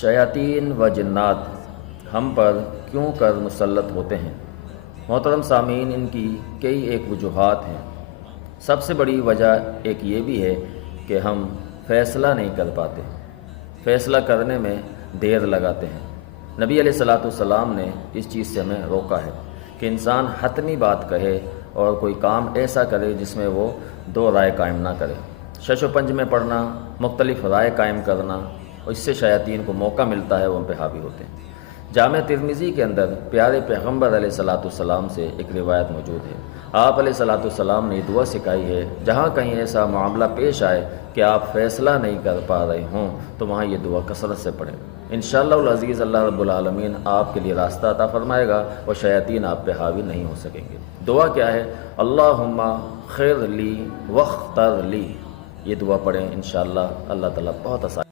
شیاطین و جنات ہم پر کیوں کر مسلط ہوتے ہیں؟ محترم سامعین، ان کی کئی ایک وجوہات ہیں۔ سب سے بڑی وجہ ایک یہ بھی ہے کہ ہم فیصلہ نہیں کر پاتے، فیصلہ کرنے میں دیر لگاتے ہیں۔ نبی علیہ السلام نے اس چیز سے ہمیں روکا ہے کہ انسان حتمی بات کہے اور کوئی کام ایسا کرے جس میں وہ دو رائے قائم نہ کرے۔ شش و پنج میں پڑھنا، مختلف رائے قائم کرنا، اس سے شیاطین کو موقع ملتا ہے، وہ ہم پہ حاوی ہوتے ہیں۔ جامع ترمذی کے اندر پیارے پیغمبر علیہ السلام سے ایک روایت موجود ہے۔ آپ علیہ السلام نے یہ دعا سکھائی ہے، جہاں کہیں ایسا معاملہ پیش آئے کہ آپ فیصلہ نہیں کر پا رہے ہوں تو وہاں یہ دعا کثرت سے پڑھیں۔ انشاءاللہ العزیز اللہ رب العالمین آپ کے لیے راستہ عطا فرمائے گا اور شیاطین آپ پہ حاوی نہیں ہو سکیں گے۔ دعا کیا ہے؟ اللہم خیر لی واختر لی، یہ دعا پڑھیں، انشاءاللہ اللہ تعالیٰ بہت آسان